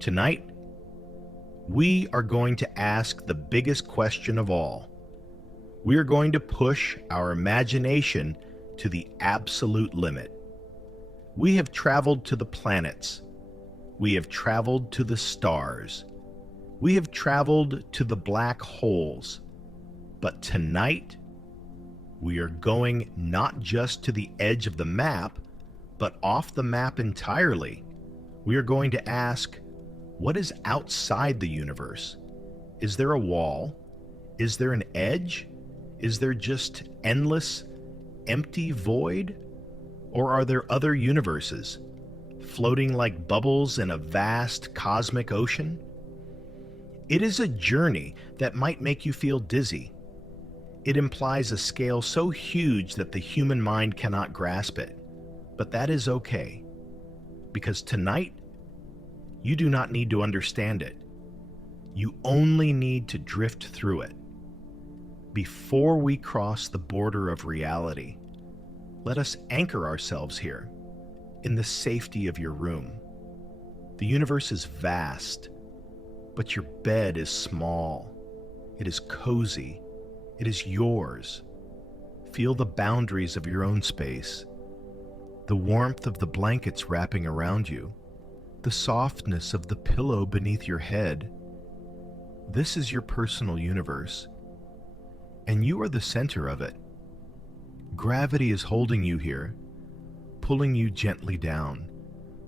Tonight, we are going to ask the biggest question of all. We are going to push our imagination to the absolute limit. We have traveled to the planets. We have traveled to the stars. We have traveled to the black holes. But tonight, we are going not just to the edge of the map, but off the map entirely. We are going to ask, what is outside the universe? Is there a wall? Is there an edge? Is there just endless, empty void? Or are there other universes, floating like bubbles in a vast cosmic ocean? It is a journey that might make you feel dizzy. It implies a scale so huge that the human mind cannot grasp it. But that is okay, because tonight, you do not need to understand it. You only need to drift through it. Before we cross the border of reality, let us anchor ourselves here, in the safety of your room. The universe is vast, but your bed is small. It is cozy. It is yours. Feel the boundaries of your own space, the warmth of the blankets wrapping around you, the softness of the pillow beneath your head. This is your personal universe, and you are the center of it. Gravity is holding you here, pulling you gently down,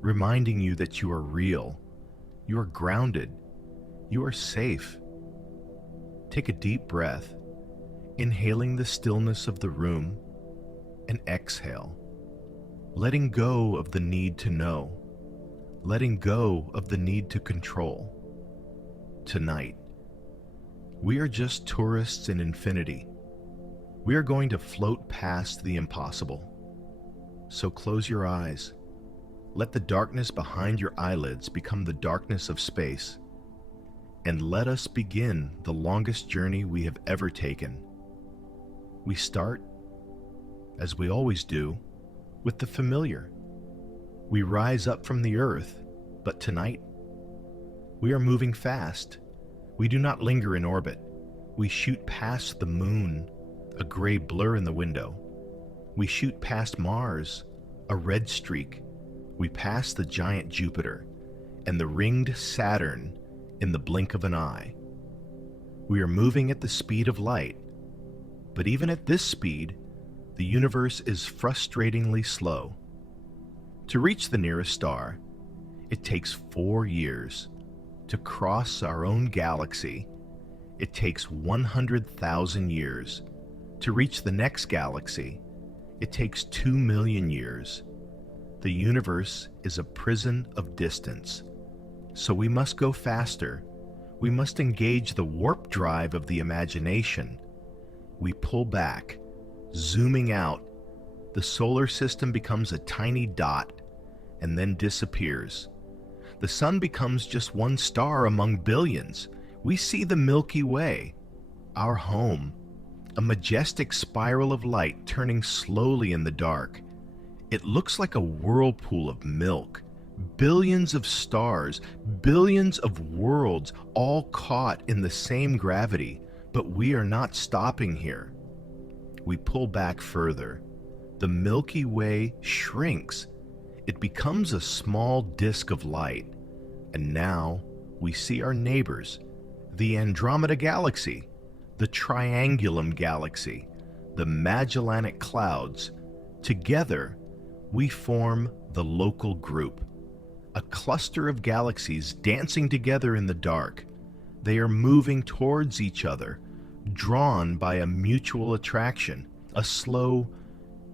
reminding you that you are real, you are grounded, you are safe. Take a deep breath, inhaling the stillness of the room, and exhale, letting go of the need to know, letting go of the need to control. Tonight, we are just tourists in infinity. We are going to float past the impossible. So close your eyes. Let the darkness behind your eyelids become the darkness of space. And let us begin the longest journey we have ever taken. We start, as we always do, with the familiar. We rise up from the earth, but tonight, we are moving fast. We do not linger in orbit. We shoot past the moon, a gray blur in the window. We shoot past Mars, a red streak. We pass the giant Jupiter and the ringed Saturn in the blink of an eye. We are moving at the speed of light, but even at this speed, the universe is frustratingly slow. To reach the nearest star, it takes 4 years. To cross our own galaxy, it takes 100,000 years. To reach the next galaxy, it takes 2 million years. The universe is a prison of distance, so we must go faster. We must engage the warp drive of the imagination. We pull back, zooming out. The solar system becomes a tiny dot and then disappears. The sun becomes just one star among billions. We see the Milky Way, our home, a majestic spiral of light turning slowly in the dark. It looks like a whirlpool of milk. Billions of stars, billions of worlds, all caught in the same gravity, but we are not stopping here. We pull back further. The Milky Way shrinks. It becomes a small disk of light. And now we see our neighbors, the Andromeda Galaxy, the Triangulum Galaxy, the Magellanic Clouds. Together, we form the local group, a cluster of galaxies dancing together in the dark. They are moving towards each other, drawn by a mutual attraction, a slow,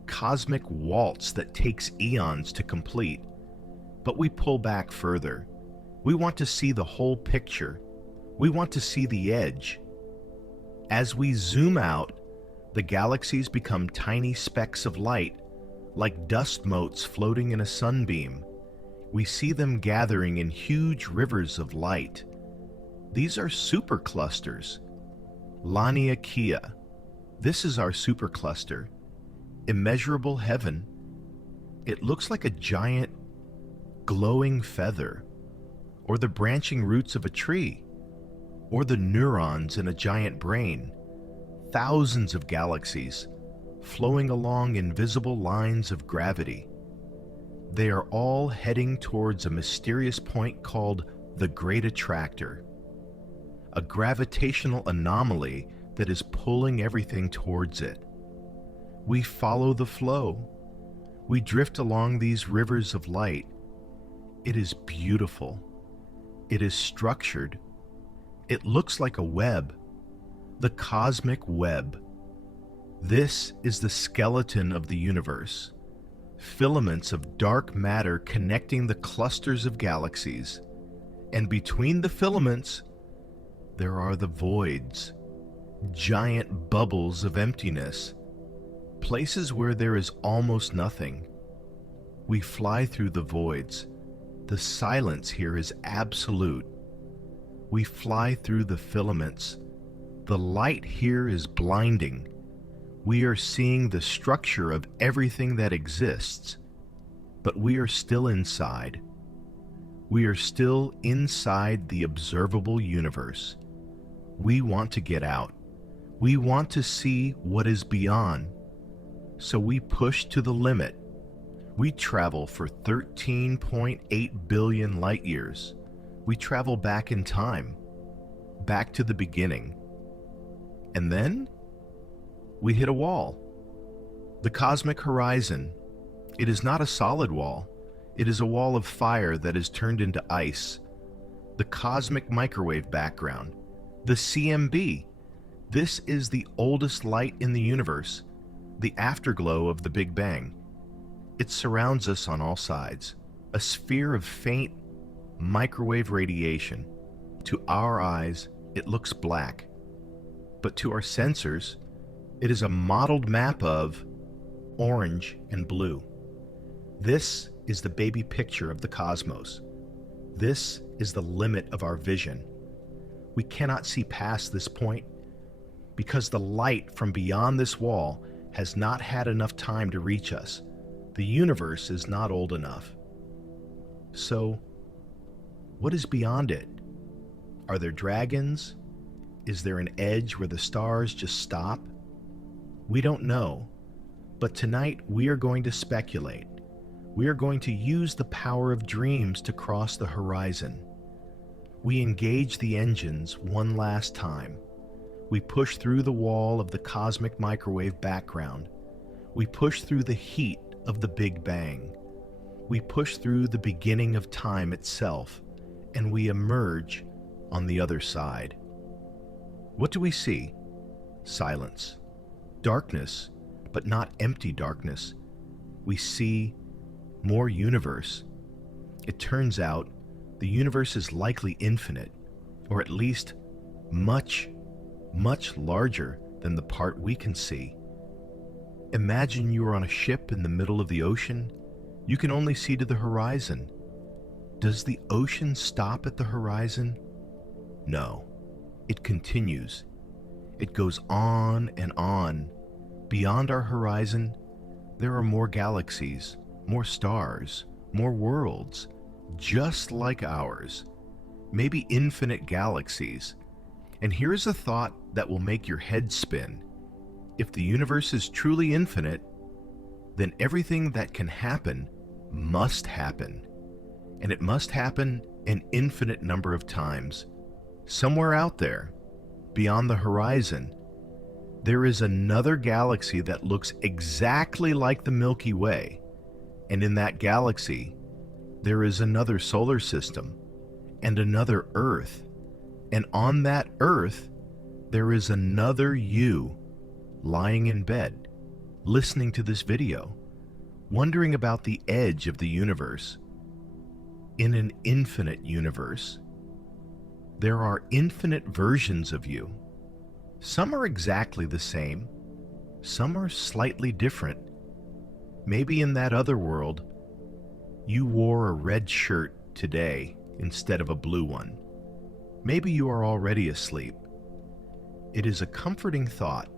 cosmic waltz that takes eons to complete. But we pull back further. We want to see the whole picture. We want to see the edge. As we zoom out, the galaxies become tiny specks of light, like dust motes floating in a sunbeam. We see them gathering in huge rivers of light. These are superclusters. Laniakea. This is our supercluster. Immeasurable heaven. It looks like a giant glowing feather, or the branching roots of a tree, or the neurons in a giant brain. Thousands of galaxies flowing along invisible lines of gravity. They are all heading towards a mysterious point called the Great Attractor, a gravitational anomaly that is pulling everything towards it. We follow the flow. We drift along these rivers of light. It is beautiful. It is structured. It looks like a web, the cosmic web. This is the skeleton of the universe. Filaments of dark matter connecting the clusters of galaxies. And between the filaments, there are the voids, giant bubbles of emptiness, places where there is almost nothing. We fly through the voids. The silence here is absolute. We fly through the filaments. The light here is blinding. We are seeing the structure of everything that exists, but we are still inside. We are still inside the observable universe. We want to get out. We want to see what is beyond. So we push to the limit. We travel for 13.8 billion light years. We travel back in time, back to the beginning. And then we hit a wall. The cosmic horizon. It is not a solid wall. It is a wall of fire that is turned into ice. The cosmic microwave background. The CMB. This is the oldest light in the universe, the afterglow of the Big Bang. It surrounds us on all sides, a sphere of faint microwave radiation. To our eyes, it looks black, but to our sensors, it is a modeled map of orange and blue. This is the baby picture of the cosmos. This is the limit of our vision. We cannot see past this point because the light from beyond this wall has not had enough time to reach us. The universe is not old enough. So, what is beyond it? Are there dragons? Is there an edge where the stars just stop? We don't know, but tonight we are going to speculate. We are going to use the power of dreams to cross the horizon. We engage the engines one last time. We push through the wall of the cosmic microwave background. We push through the heat of the Big Bang. We push through the beginning of time itself, and we emerge on the other side. What do we see? Silence. Darkness, but not empty darkness. We see more universe. It turns out the universe is likely infinite, or at least much, much larger than the part we can see. Imagine you are on a ship in the middle of the ocean. You can only see to the horizon. Does the ocean stop at the horizon? No. It continues. It goes on and on. Beyond our horizon, there are more galaxies, more stars, more worlds, just like ours. Maybe infinite galaxies. And here's a thought that will make your head spin. If the universe is truly infinite, then everything that can happen must happen. And it must happen an infinite number of times. Somewhere out there, beyond the horizon, there is another galaxy that looks exactly like the Milky Way. And in that galaxy, there is another solar system and another Earth. And on that Earth, there is another you lying in bed, listening to this video, wondering about the edge of the universe. In an infinite universe, there are infinite versions of you. Some are exactly the same. Some are slightly different. Maybe in that other world, you wore a red shirt today instead of a blue one. Maybe you are already asleep. It is a comforting thought.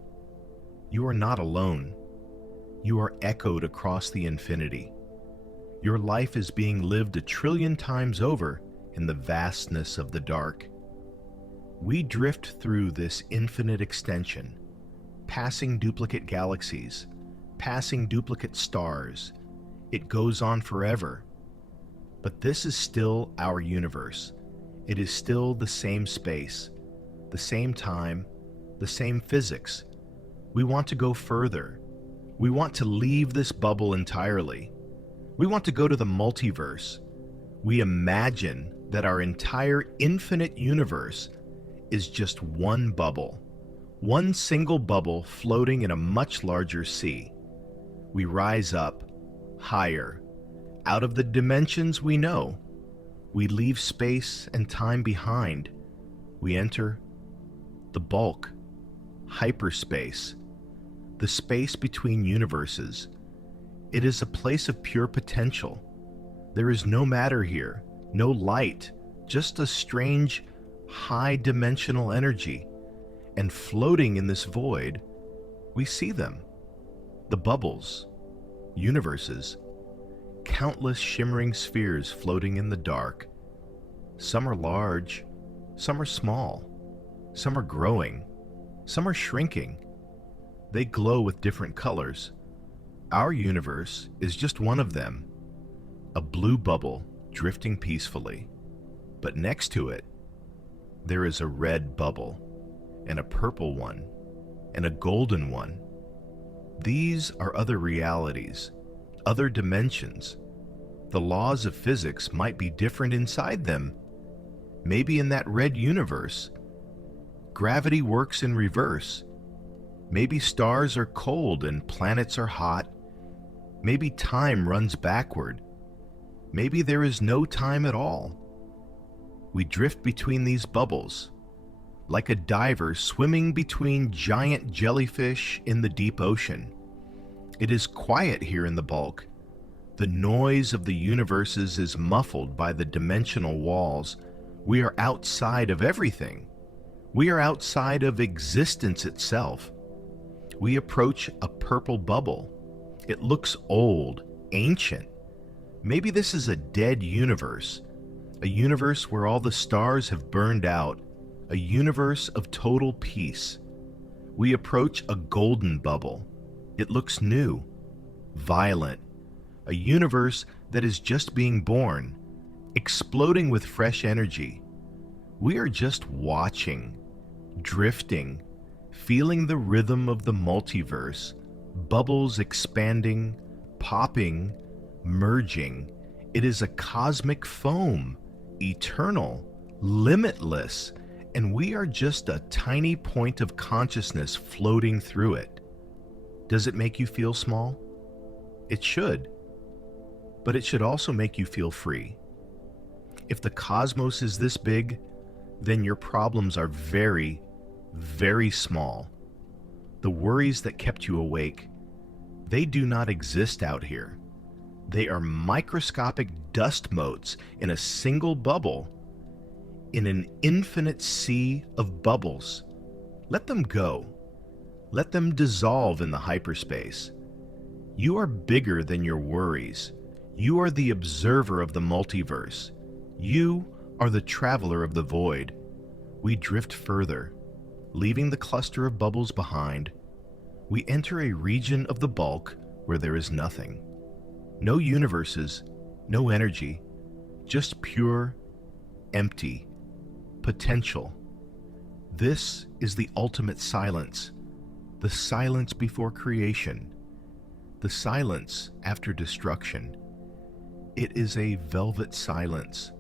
You are not alone. You are echoed across the infinity. Your life is being lived 1 trillion times over in the vastness of the dark. We drift through this infinite extension, passing duplicate galaxies, passing duplicate stars. It goes on forever. But this is still our universe. It is still the same space, the same time, the same physics. We want to go further. We want to leave this bubble entirely. We want to go to the multiverse. We imagine that our entire infinite universe is just one bubble, one single bubble floating in a much larger sea. We rise up, higher, out of the dimensions we know. We leave space and time behind. We enter the bulk, hyperspace, the space between universes. It is a place of pure potential. There is no matter here, no light, just a strange, high-dimensional energy. And floating in this void, we see them. The bubbles, universes, countless shimmering spheres floating in the dark. Some are large, some are small, some are growing, some are shrinking. They glow with different colors. Our universe is just one of them, a blue bubble drifting peacefully. But next to it, there is a red bubble, and a purple one, and a golden one. These are other realities, other dimensions. The laws of physics might be different inside them. Maybe in that red universe, gravity works in reverse. Maybe stars are cold and planets are hot. Maybe time runs backward. Maybe there is no time at all. We drift between these bubbles, like a diver swimming between giant jellyfish in the deep ocean. It is quiet here in the bulk. The noise of the universes is muffled by the dimensional walls. We are outside of everything. We are outside of existence itself. We approach a purple bubble. It looks old, ancient. Maybe this is a dead universe, a universe where all the stars have burned out, a universe of total peace. We approach a golden bubble. It looks new, violent, a universe that is just being born, exploding with fresh energy. We are just watching, drifting, feeling the rhythm of the multiverse, bubbles expanding, popping, merging. It is a cosmic foam, eternal, limitless, and we are just a tiny point of consciousness floating through it. Does it make you feel small? It should. But it should also make you feel free. If the cosmos is this big, then your problems are very, very small. The worries that kept you awake, they do not exist out here. They are microscopic dust motes in a single bubble, in an infinite sea of bubbles. Let them go. Let them dissolve in the hyperspace. You are bigger than your worries. You are the observer of the multiverse. You are the traveler of the void. We drift further, leaving the cluster of bubbles behind. We enter a region of the bulk where there is nothing. No universes, no energy, just pure, empty potential. This is the ultimate silence, the silence before creation, the silence after destruction. It is a velvet silence,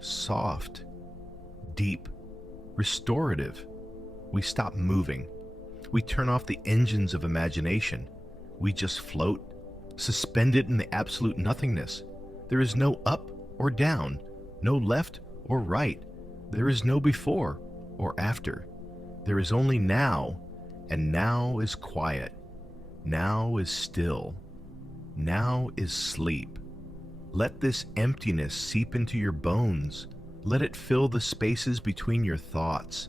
soft, deep, restorative. We stop moving. We turn off the engines of imagination. We just float, suspended in the absolute nothingness. There is no up or down, no left or right. There is no before or after. There is only now, and now is quiet. Now is still. Now is sleep. Let this emptiness seep into your bones. Let it fill the spaces between your thoughts.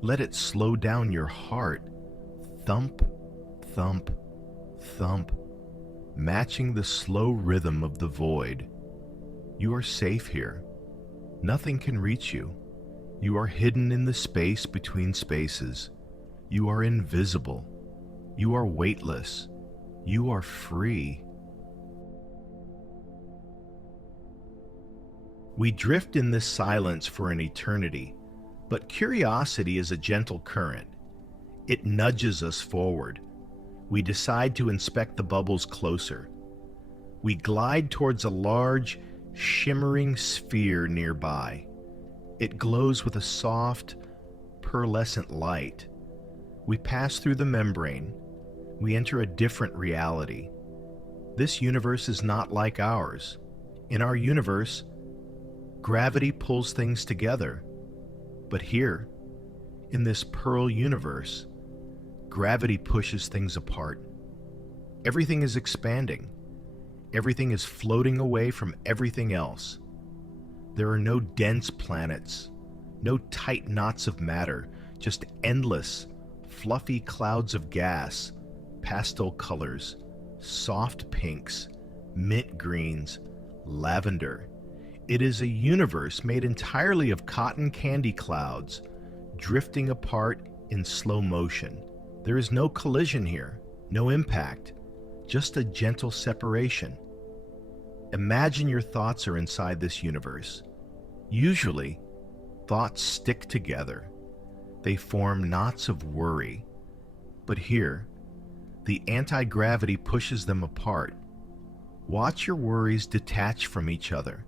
Let it slow down your heart. Thump, thump, thump, matching the slow rhythm of the void. You are safe here. Nothing can reach you. You are hidden in the space between spaces. You are invisible. You are weightless. You are free. We drift in this silence for an eternity, but curiosity is a gentle current. It nudges us forward. We decide to inspect the bubbles closer. We glide towards a large, shimmering sphere nearby. It glows with a soft, pearlescent light. We pass through the membrane. We enter a different reality. This universe is not like ours. In our universe, gravity pulls things together. But here, in this pearl universe, gravity pushes things apart. Everything is expanding. Everything is floating away from everything else. There are no dense planets, no tight knots of matter, just endless, fluffy clouds of gas, pastel colors, soft pinks, mint greens, lavender. It is a universe made entirely of cotton candy clouds, drifting apart in slow motion. There is no collision here, no impact, just a gentle separation. Imagine your thoughts are inside this universe. Usually, thoughts stick together. They form knots of worry. But here, the anti-gravity pushes them apart. Watch your worries detach from each other,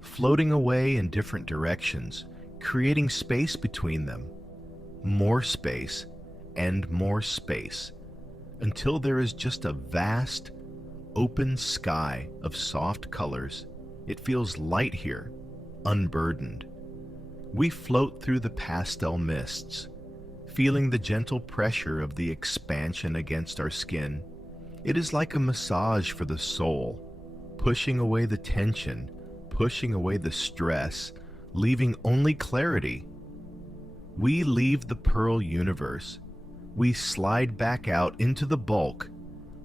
floating away in different directions, creating space between them. More space and more space, until there is just a vast, open sky of soft colors. It feels light here, unburdened. We float through the pastel mists, feeling the gentle pressure of the expansion against our skin. It is like a massage for the soul, pushing away the tension, pushing away the stress, leaving only clarity. We leave the pearl universe. We slide back out into the bulk.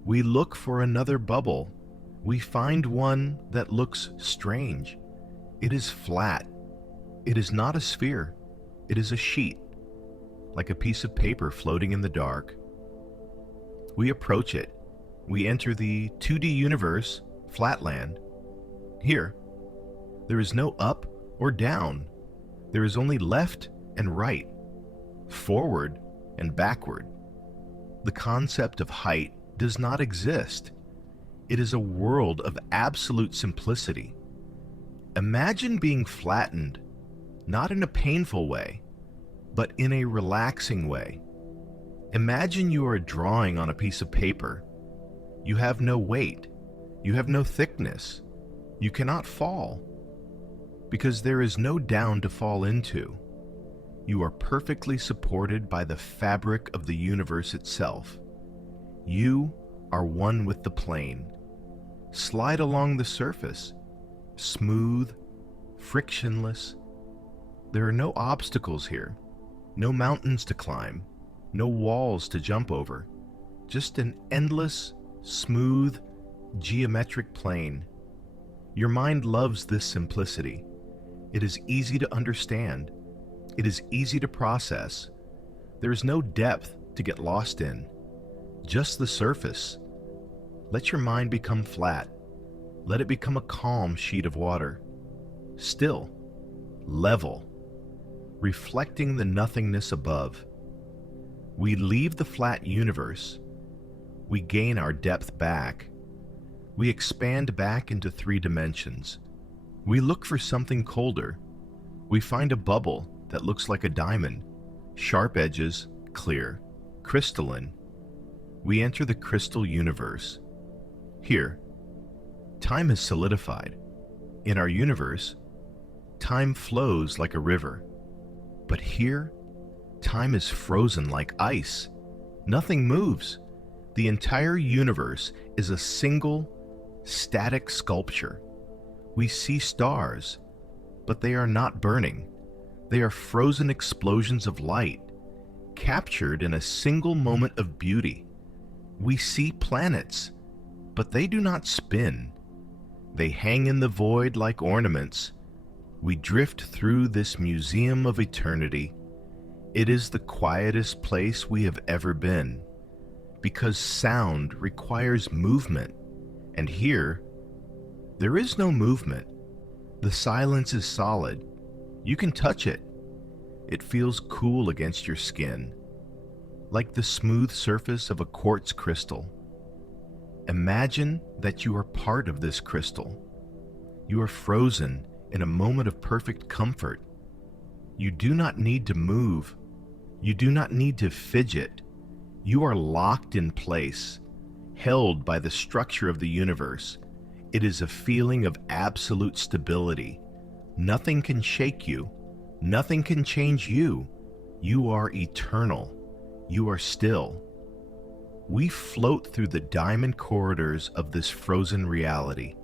We look for another bubble. We find one that looks strange. It is flat. It is not a sphere. It is a sheet, like a piece of paper floating in the dark. We approach it. We enter the 2D universe, Flatland. Here, there is no up or down. There is only left and right, forward and backward. The concept of height does not exist. It is a world of absolute simplicity. Imagine being flattened, not in a painful way, but in a relaxing way. Imagine you are drawing on a piece of paper. You have no weight. You have no thickness. You cannot fall, because there is no down to fall into. You are perfectly supported by the fabric of the universe itself. You are one with the plane. Slide along the surface, smooth, frictionless. There are no obstacles here, no mountains to climb, no walls to jump over, just an endless, smooth, geometric plane. Your mind loves this simplicity. It is easy to understand. It is easy to process. There is no depth to get lost in, just the surface. Let your mind become flat. Let it become a calm sheet of water. Still, level, reflecting the nothingness above. We leave the flat universe. We gain our depth back. We expand back into 3 dimensions. We look for something colder. We find a bubble that looks like a diamond. Sharp edges, clear, crystalline. We enter the crystal universe. Here, time is solidified. In our universe, time flows like a river. But here, time is frozen like ice. Nothing moves. The entire universe is a single, static sculpture. We see stars, but they are not burning. They are frozen explosions of light, captured in a single moment of beauty. We see planets, but they do not spin. They hang in the void like ornaments, We drift through this museum of eternity. It is the quietest place we have ever been, because sound requires movement, and here, there is no movement. The silence is solid. You can touch it. It feels cool against your skin, like the smooth surface of a quartz crystal. Imagine that you are part of this crystal. You are frozen in a moment of perfect comfort. You do not need to move. You do not need to fidget. You are locked in place, held by the structure of the universe. It is a feeling of absolute stability. Nothing can shake you. Nothing can change you. You are eternal. You are still. We float through the diamond corridors of this frozen reality,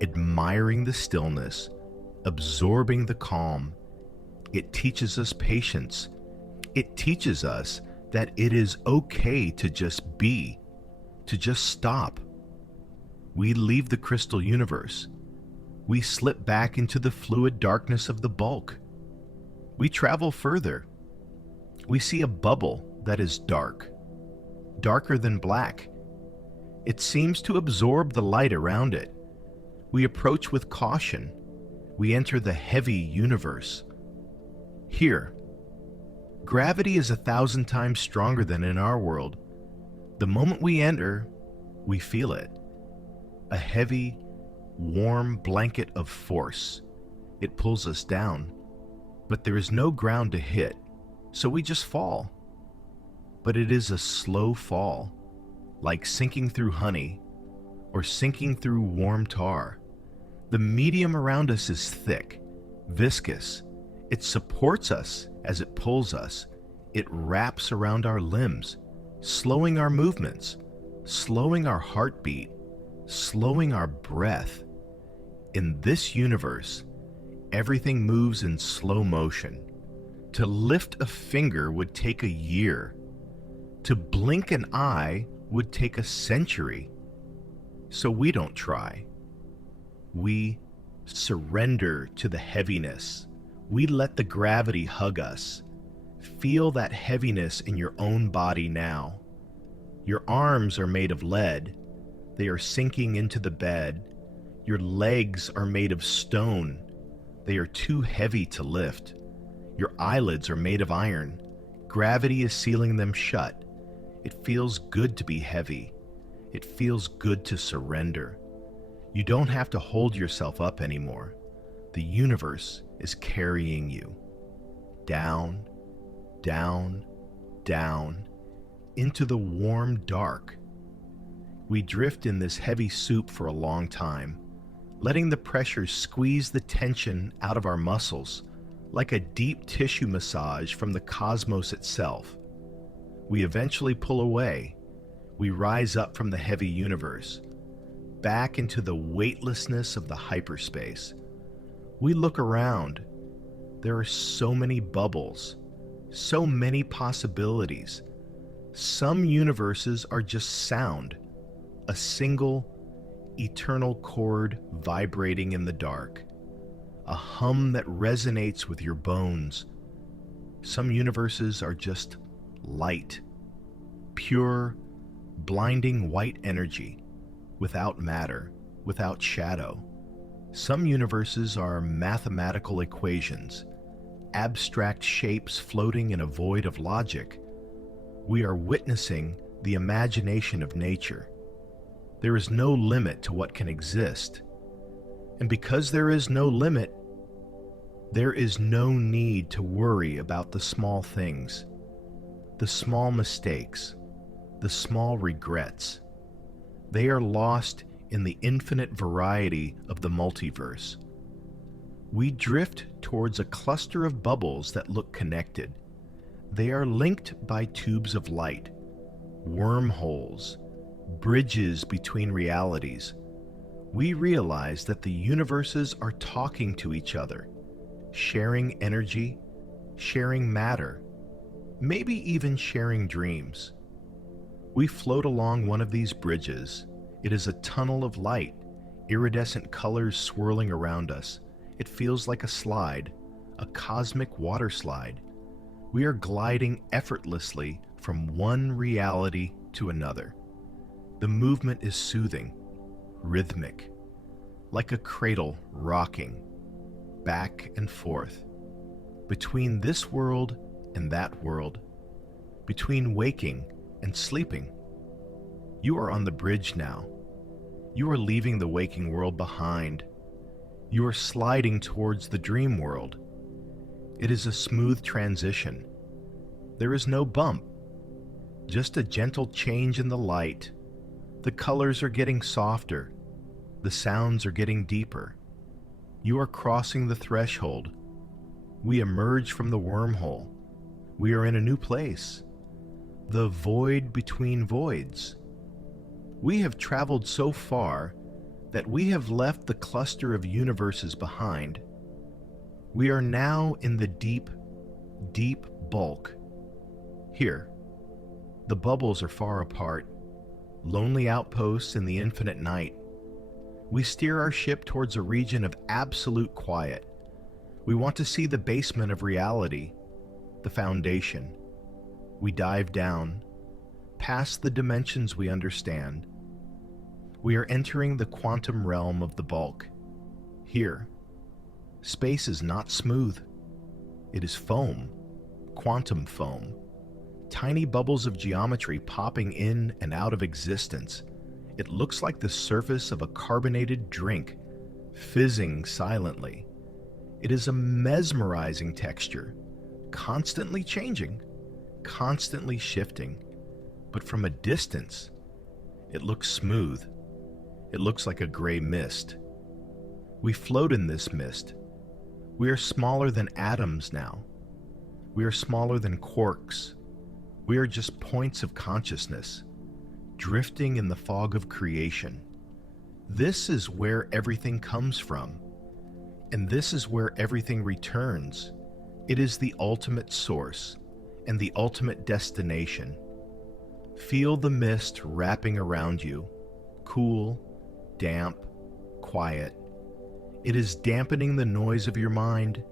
admiring the stillness, absorbing the calm. It teaches us patience. It teaches us that it is okay to just be, to just stop. We leave the crystal universe. We slip back into the fluid darkness of the bulk. We travel further. We see a bubble that is dark, darker than black. It seems to absorb the light around it. We approach with caution. We enter the heavy universe. Here, gravity is 1,000 times stronger than in our world. The moment we enter, we feel it. A heavy, warm blanket of force. It pulls us down, but there is no ground to hit, so we just fall. But it is a slow fall, like sinking through honey or sinking through warm tar. The medium around us is thick, viscous. It supports us as it pulls us. It wraps around our limbs, slowing our movements, slowing our heartbeat, slowing our breath. In this universe, everything moves in slow motion. To lift a finger would take a year. To blink an eye would take a century. So we don't try. We surrender to the heaviness. We let the gravity hug us. Feel that heaviness in your own body now. Your arms are made of lead. They are sinking into the bed. Your legs are made of stone. They are too heavy to lift. Your eyelids are made of iron. Gravity is sealing them shut. It feels good to be heavy. It feels good to surrender. You don't have to hold yourself up anymore. The universe is carrying you. Down, down, down, into the warm dark. We drift in this heavy soup for a long time, letting the pressure squeeze the tension out of our muscles, like a deep tissue massage from the cosmos itself. We eventually pull away. We rise up from the heavy universe, back into the weightlessness of the hyperspace. We look around. There are so many bubbles, so many possibilities. Some universes are just sound, a single, eternal chord vibrating in the dark, a hum that resonates with your bones. Some universes are just light, pure, blinding white energy, without matter, without shadow. Some universes are mathematical equations, abstract shapes floating in a void of logic. We are witnessing the imagination of nature. There is no limit to what can exist. And because there is no limit, there is no need to worry about the small things, the small mistakes, the small regrets. They are lost in the infinite variety of the multiverse. We drift towards a cluster of bubbles that look connected. They are linked by tubes of light, wormholes, bridges between realities. We realize that the universes are talking to each other, sharing energy, sharing matter, maybe even sharing dreams. We float along one of these bridges. It is a tunnel of light, iridescent colors swirling around us, It feels like a slide, a cosmic water slide. We are gliding effortlessly from one reality to another. The movement is soothing, rhythmic, like a cradle rocking, back and forth, between this world and that world, between waking and sleeping. You are on the bridge now. You are leaving the waking world behind. You are sliding towards the dream world. It is a smooth transition. There is no bump, just a gentle change in the light. The colors are getting softer. The sounds are getting deeper. You are crossing the threshold. We emerge from the wormhole. We are in a new place. The void between voids. We have traveled so far that we have left the cluster of universes behind. We are now in the deep, deep bulk. Here, the bubbles are far apart, lonely outposts in the infinite night. We steer our ship towards a region of absolute quiet. We want to see the basement of reality, the foundation. We dive down, past the dimensions we understand. We are entering the quantum realm of the bulk. Here, space is not smooth. It is foam, quantum foam. Tiny bubbles of geometry popping in and out of existence. It looks like the surface of a carbonated drink, fizzing silently. It is a mesmerizing texture, constantly changing, constantly shifting. But from a distance, it looks smooth. It looks like a gray mist. We float in this mist. We are smaller than atoms now. We are smaller than quarks. We are just points of consciousness, drifting in the fog of creation. This is where everything comes from, and this is where everything returns. It is the ultimate source and the ultimate destination. Feel the mist wrapping around you, cool, damp, quiet. It is dampening the noise of your mind.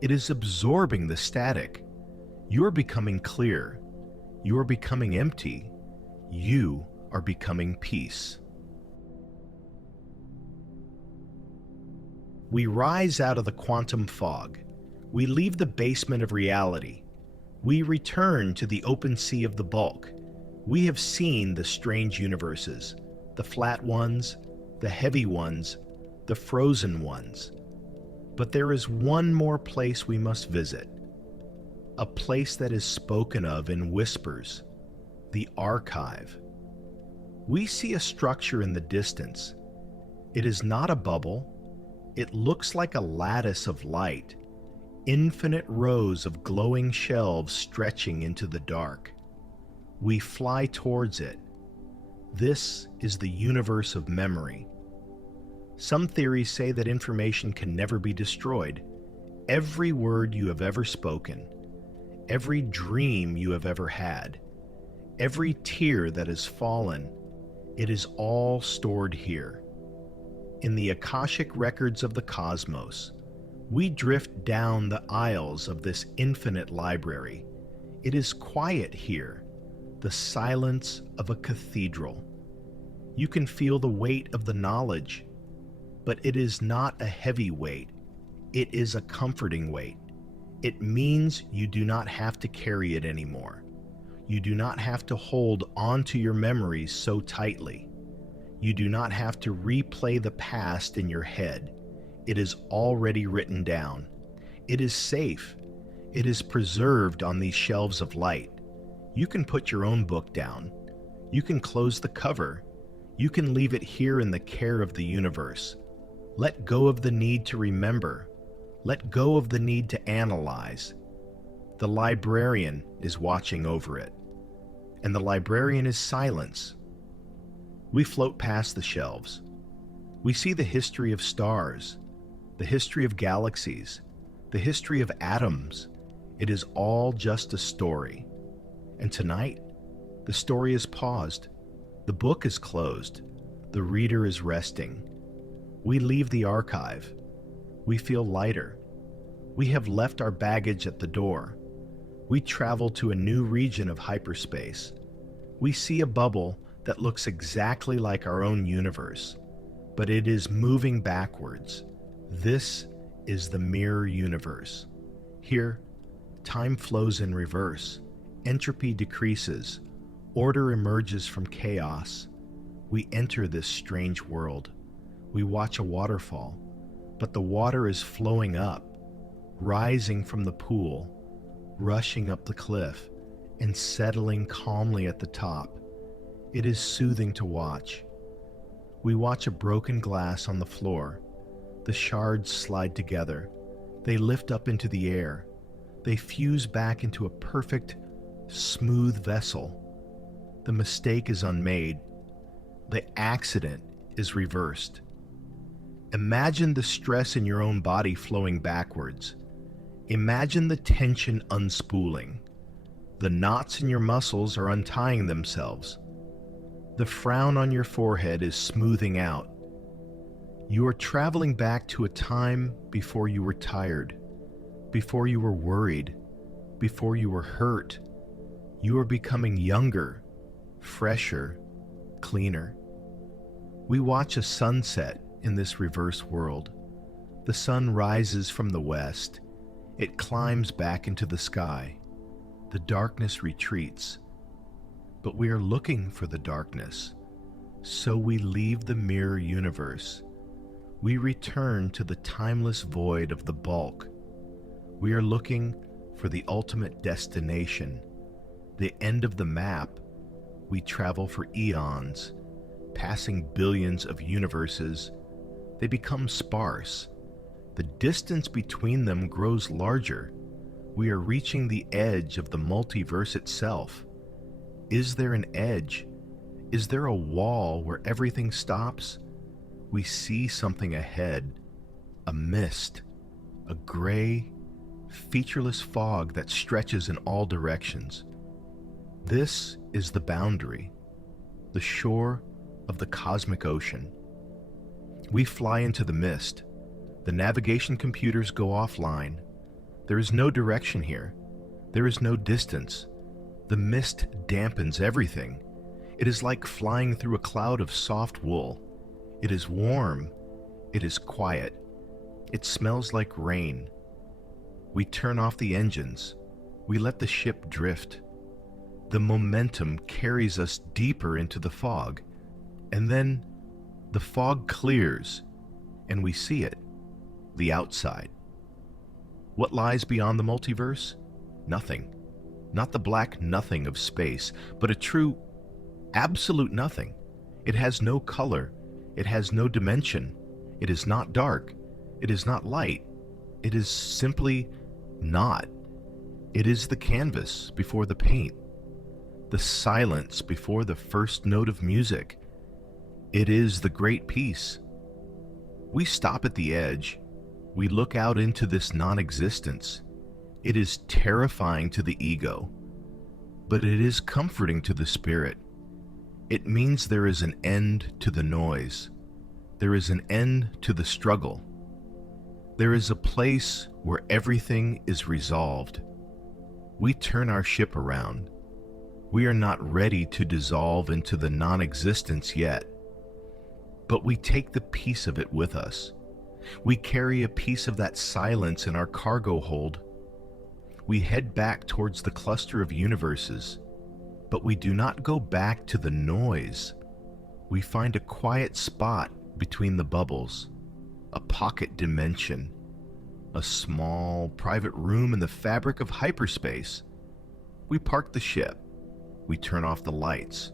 It is absorbing the static. You are becoming clear. You are becoming empty. You are becoming peace. We rise out of the quantum fog. We leave the basement of reality. We return to the open sea of the bulk. We have seen the strange universes, the flat ones, the heavy ones, the frozen ones. But there is one more place we must visit. A place that is spoken of in whispers, the archive. We see a structure in the distance. It is not a bubble. It looks like a lattice of light, infinite rows of glowing shelves stretching into the dark. We fly towards it. This is the universe of memory. Some theories say that information can never be destroyed. Every word you have ever spoken, every dream you have ever had, every tear that has fallen, it is all stored here. In the Akashic records of the cosmos, we drift down the aisles of this infinite library. It is quiet here, the silence of a cathedral. You can feel the weight of the knowledge, but it is not a heavy weight. It is a comforting weight. It means you do not have to carry it anymore. You do not have to hold onto your memories so tightly. You do not have to replay the past in your head. It is already written down. It is safe. It is preserved on these shelves of light. You can put your own book down. You can close the cover. You can leave it here in the care of the universe. Let go of the need to remember. Let go of the need to analyze. The librarian is watching over it, and the librarian is silence. We float past the shelves. We see the history of stars, the history of galaxies, the history of atoms. It is all just a story. And tonight, the story is paused. The book is closed. The reader is resting. We leave the archive. We feel lighter. We have left our baggage at the door. We travel to a new region of hyperspace. We see a bubble that looks exactly like our own universe, but it is moving backwards. This is the mirror universe. Here, time flows in reverse. Entropy decreases. Order emerges from chaos. We enter this strange world. We watch a waterfall, but the water is flowing up, rising from the pool, rushing up the cliff, and settling calmly at the top. It is soothing to watch. We watch a broken glass on the floor. The shards slide together. They lift up into the air. They fuse back into a perfect, smooth vessel. The mistake is unmade. The accident is reversed. Imagine the stress in your own body flowing backwards. Imagine the tension unspooling. The knots in your muscles are untying themselves. The frown on your forehead is smoothing out. You are traveling back to a time before you were tired, before you were worried, before you were hurt. You are becoming younger, fresher, cleaner. We watch a sunset in this reverse world. The sun rises from the west. It climbs back into the sky. The darkness retreats. But we are looking for the darkness. So we leave the mirror universe. We return to the timeless void of the bulk. We are looking for the ultimate destination, the end of the map. We travel for eons, passing billions of universes. They become sparse. The distance between them grows larger. We are reaching the edge of the multiverse itself. Is there an edge? Is there a wall where everything stops? We see something ahead, a mist, a gray, featureless fog that stretches in all directions. This is the boundary, the shore of the cosmic ocean. We fly into the mist. The navigation computers go offline. There is no direction here. There is no distance. The mist dampens everything. It is like flying through a cloud of soft wool. It is warm. It is quiet. It smells like rain. We turn off the engines. We let the ship drift. The momentum carries us deeper into the fog. And then the fog clears, and we see it, the outside. What lies beyond the multiverse? Nothing. Not the black nothing of space, but a true, absolute nothing. It has no color. It has no dimension. It is not dark. It is not light. It is simply not. It is the canvas before the paint, the silence before the first note of music. It is the great peace. We stop at the edge. We look out into this non-existence. It is terrifying to the ego, but it is comforting to the spirit. It means there is an end to the noise. There is an end to the struggle. There is a place where everything is resolved. We turn our ship around. We are not ready to dissolve into the non-existence yet, but we take the piece of it with us. We carry a piece of that silence in our cargo hold. We head back towards the cluster of universes, but we do not go back to the noise. We find a quiet spot between the bubbles, a pocket dimension, a small private room in the fabric of hyperspace. We park the ship. We turn off the lights.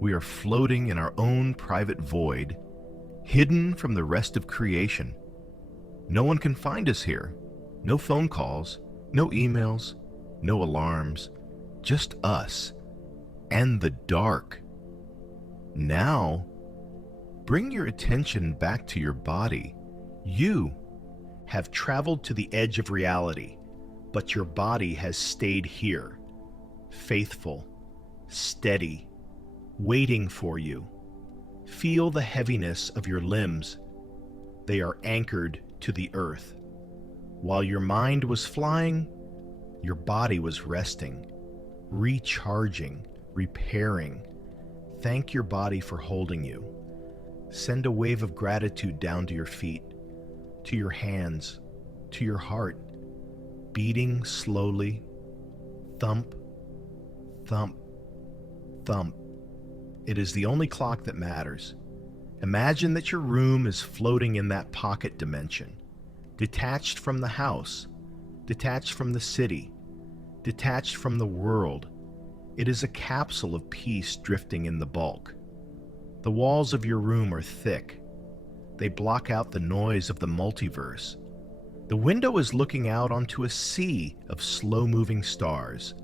We are floating in our own private void, hidden from the rest of creation. No one can find us here. No phone calls, no emails, no alarms, just us and the dark. Now, bring your attention back to your body. You have traveled to the edge of reality, but your body has stayed here, faithful, steady, waiting for you. Feel the heaviness of your limbs. They are anchored to the earth. While your mind was flying, your body was resting, recharging, repairing. Thank your body for holding you. Send a wave of gratitude down to your feet, to your hands, to your heart, beating slowly. Thump, thump, thump. It is the only clock that matters. Imagine that your room is floating in that pocket dimension, detached from the house, detached from the city, detached from the world. It is a capsule of peace drifting in the bulk. The walls of your room are thick. They block out the noise of the multiverse. The window is looking out onto a sea of slow-moving stars.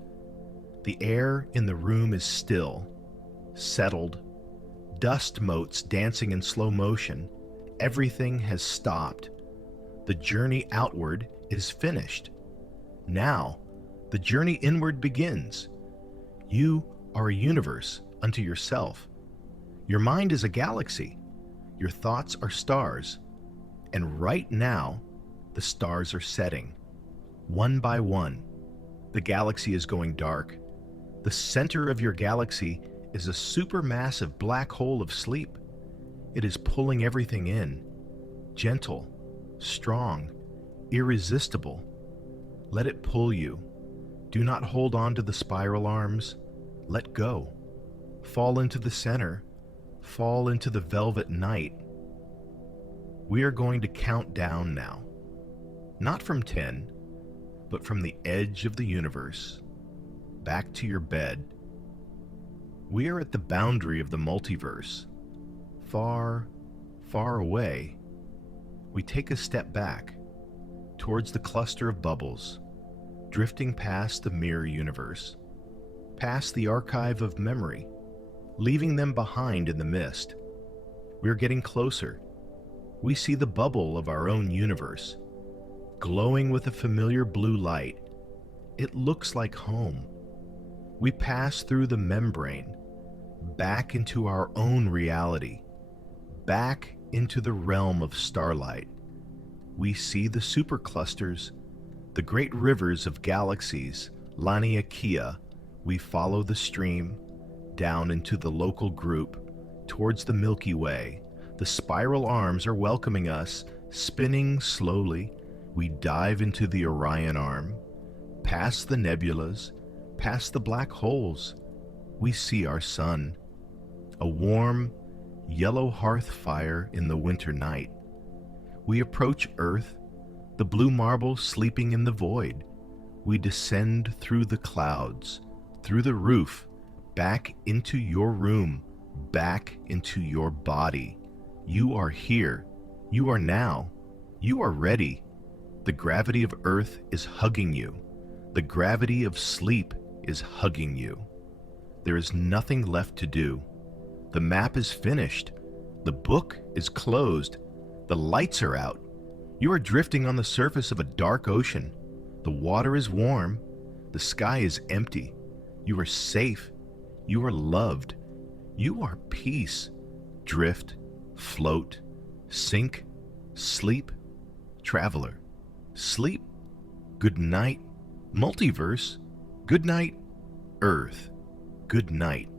The air in the room is still, settled, dust motes dancing in slow motion. Everything has stopped. The journey outward is finished. Now, the journey inward begins. You are a universe unto yourself. Your mind is a galaxy. Your thoughts are stars. And right now, the stars are setting. One by one, the galaxy is going dark. The center of your galaxy is a supermassive black hole of sleep. It is pulling everything in. Gentle, strong, irresistible. Let it pull you. Do not hold on to the spiral arms. Let go. Fall into the center. Fall into the velvet night. We are going to count down now. Not from 10, but from the edge of the universe, back to your bed. We are at the boundary of the multiverse. Far, far away. We take a step back, towards the cluster of bubbles, drifting past the mirror universe, past the archive of memory, leaving them behind in the mist. We're getting closer. We see the bubble of our own universe, glowing with a familiar blue light. It looks like home. We pass through the membrane, back into our own reality, back into the realm of starlight. We see the superclusters, the great rivers of galaxies, Laniakea. We follow the stream, down into the local group, towards the Milky Way. The spiral arms are welcoming us, spinning slowly. We dive into the Orion Arm, past the nebulas, past the black holes. We see our sun, a warm, yellow hearth fire in the winter night. We approach Earth, the blue marble sleeping in the void. We descend through the clouds, through the roof, back into your room, back into your body. You are here. You are now. You are ready. The gravity of Earth is hugging you. The gravity of sleep is hugging you. There is nothing left to do. The map is finished. The book is closed. The lights are out. You are drifting on the surface of a dark ocean. The water is warm. The sky is empty. You are safe. You are loved. You are peace. Drift, float, sink, sleep, traveler. Sleep. Good night, multiverse. Good night, Earth. Good night.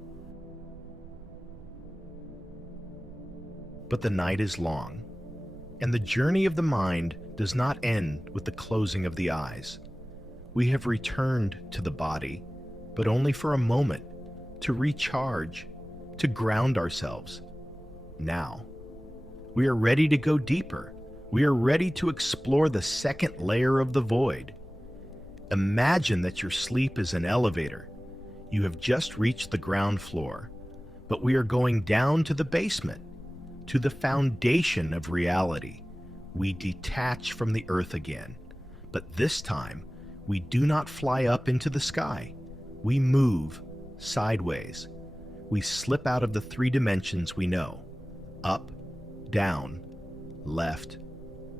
But the night is long, and the journey of the mind does not end with the closing of the eyes. We have returned to the body, but only for a moment, to recharge, to ground ourselves. Now, we are ready to go deeper. We are ready to explore the second layer of the void. Imagine that your sleep is an elevator. You have just reached the ground floor, but we are going down to the basement, to the foundation of reality. We detach from the earth again, but this time we do not fly up into the sky. We move sideways. We slip out of the 3 dimensions we know: up, down, left,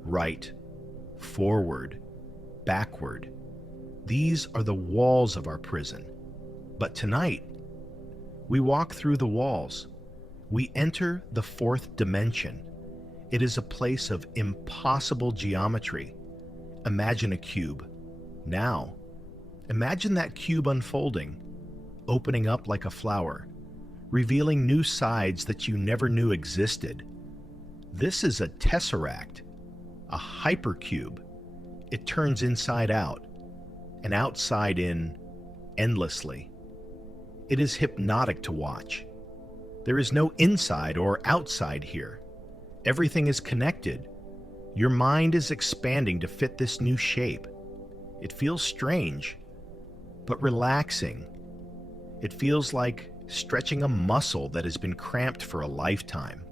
right, forward, backward. These are the walls of our prison. But tonight, we walk through the walls. We enter the 4th dimension, It is a place of impossible geometry. Imagine a cube. Now, imagine that cube unfolding, opening up like a flower, revealing new sides that you never knew existed. This is a tesseract, a hypercube. It turns inside out and outside in endlessly. It is hypnotic to watch. There is no inside or outside here. Everything is connected. Your mind is expanding to fit this new shape. It feels strange, but relaxing. It feels like stretching a muscle that has been cramped for a lifetime.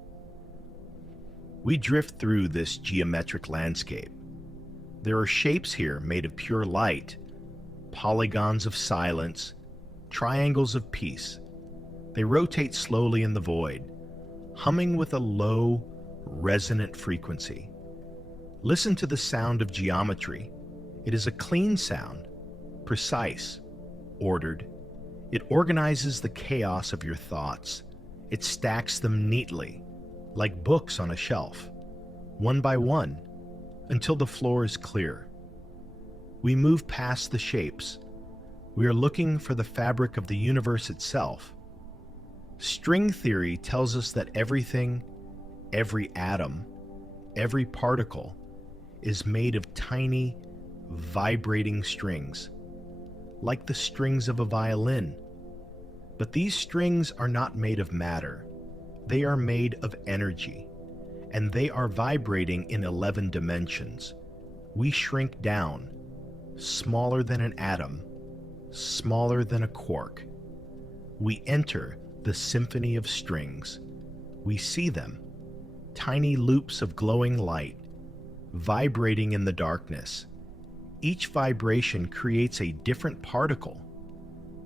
We drift through this geometric landscape. There are shapes here made of pure light, polygons of silence, triangles of peace. They rotate slowly in the void, humming with a low, resonant frequency. Listen to the sound of geometry. It is a clean sound, precise, ordered. It organizes the chaos of your thoughts. It stacks them neatly, like books on a shelf, one by one, until the floor is clear. We move past the shapes. We are looking for the fabric of the universe itself. String theory tells us that everything, every atom, every particle is made of tiny, vibrating strings, like the strings of a violin. But these strings are not made of matter. They are made of energy, and they are vibrating in 11 dimensions. We shrink down, smaller than an atom, smaller than a quark. We enter the symphony of strings. We see them, tiny loops of glowing light, vibrating in the darkness. Each vibration creates a different particle.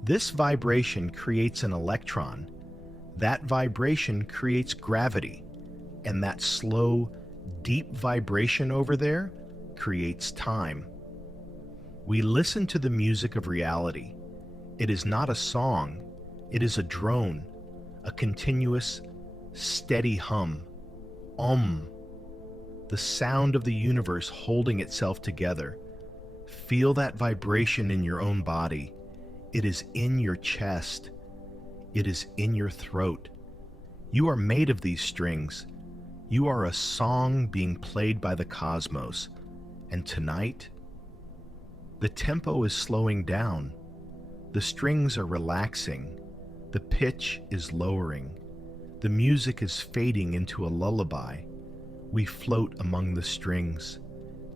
This vibration creates an electron. That vibration creates gravity. And that slow, deep vibration over there creates time. We listen to the music of reality. It is not a song. It is a drone, a continuous, steady hum. The sound of the universe holding itself together. Feel that vibration in your own body. It is in your chest. It is in your throat. You are made of these strings. You are a song being played by the cosmos. And tonight, the tempo is slowing down. The strings are relaxing. The pitch is lowering. The music is fading into a lullaby. We float among the strings,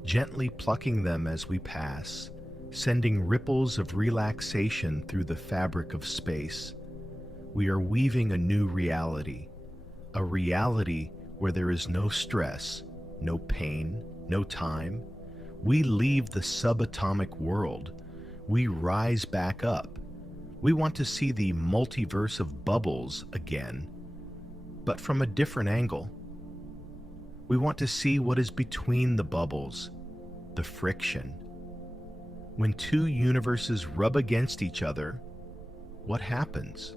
gently plucking them as we pass, sending ripples of relaxation through the fabric of space. We are weaving a new reality, a reality where there is no stress, no pain, no time. We leave the subatomic world. We rise back up. We want to see the multiverse of bubbles again, but from a different angle. We want to see what is between the bubbles, the friction. When two universes rub against each other, what happens?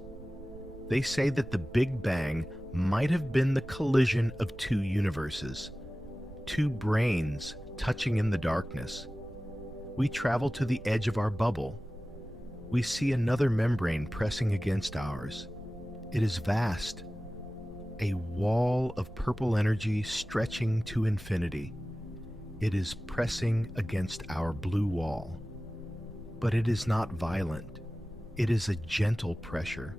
They say that the Big Bang might have been the collision of two universes, two brains touching in the darkness. We travel to the edge of our bubble. We see another membrane pressing against ours. It is vast, a wall of purple energy stretching to infinity. It is pressing against our blue wall. But it is not violent. It is a gentle pressure,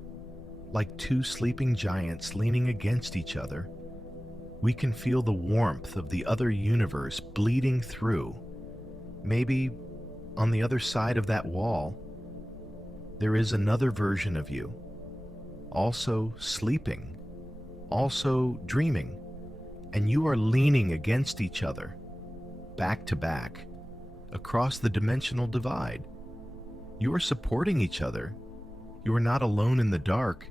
like two sleeping giants leaning against each other. We can feel the warmth of the other universe bleeding through. Maybe on the other side of that wall, there is another version of you, also sleeping, also dreaming, and you are leaning against each other, back to back, across the dimensional divide. You are supporting each other. You are not alone in the dark.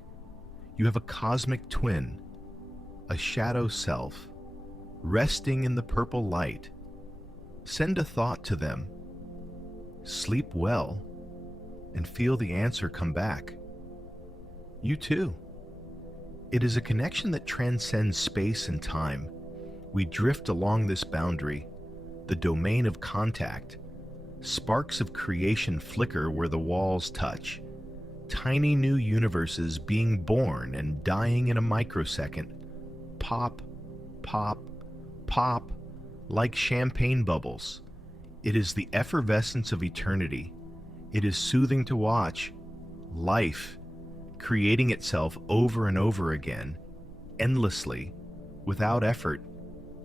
You have a cosmic twin, a shadow self, resting in the purple light. Send a thought to them. Sleep well, and feel the answer come back. You too. It is a connection that transcends space and time. We drift along this boundary, the domain of contact. Sparks of creation flicker where the walls touch. Tiny new universes being born and dying in a microsecond. Pop, pop, pop, like champagne bubbles. It is the effervescence of eternity. It is soothing to watch. Life, creating itself over and over again, endlessly, without effort.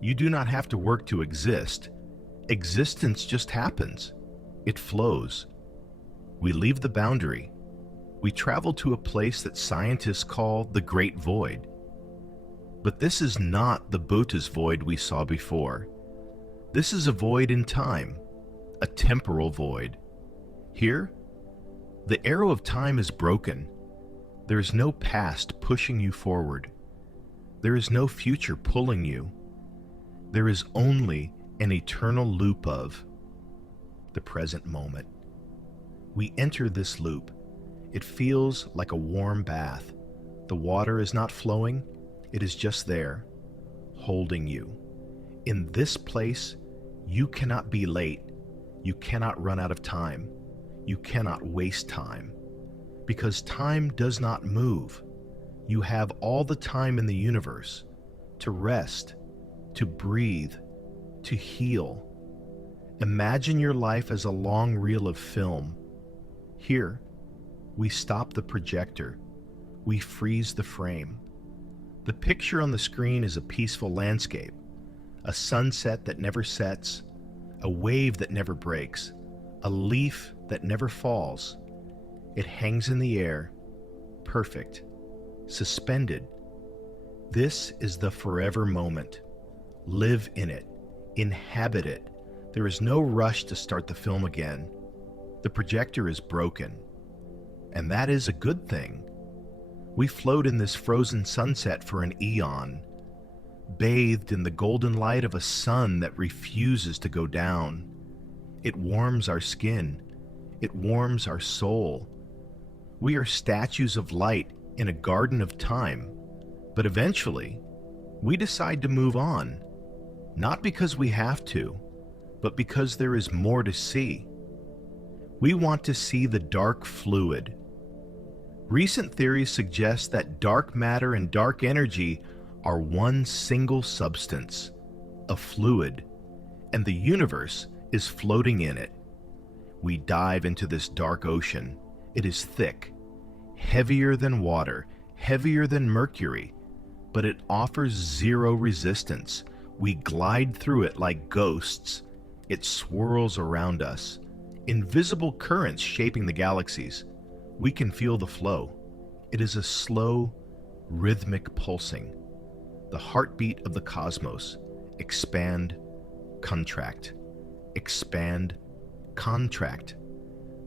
You do not have to work to exist. Existence just happens. It flows. We leave the boundary. We travel to a place that scientists call the Great Void. But this is not the Bota's void we saw before. This is a void in time, a temporal void. Here, the arrow of time is broken. There is no past pushing you forward. There is no future pulling you. There is only an eternal loop of the present moment. We enter this loop. It feels like a warm bath. The water is not flowing. It is just there, holding you. In this place, you cannot be late. You cannot run out of time. You cannot waste time. Because time does not move. You have all the time in the universe to rest, to breathe, to heal. Imagine your life as a long reel of film. Here, we stop the projector. We freeze the frame. The picture on the screen is a peaceful landscape, a sunset that never sets, a wave that never breaks, a leaf that never falls. It hangs in the air, perfect, suspended. This is the forever moment. Live in it, inhabit it. There is no rush to start the film again. The projector is broken, and that is a good thing. We float in this frozen sunset for an eon, bathed in the golden light of a sun that refuses to go down. It warms our skin. It warms our soul. We are statues of light in a garden of time, but eventually, we decide to move on, not because we have to, but because there is more to see. We want to see the dark fluid. Recent theories suggest that dark matter and dark energy are one single substance, a fluid, and the universe is floating in it. We dive into this dark ocean. It is thick, heavier than water, heavier than mercury, but it offers zero resistance. We glide through it like ghosts. It swirls around us. Invisible currents shaping the galaxies. We can feel the flow. It is a slow, rhythmic pulsing. The heartbeat of the cosmos. Expand, contract. Expand, contract.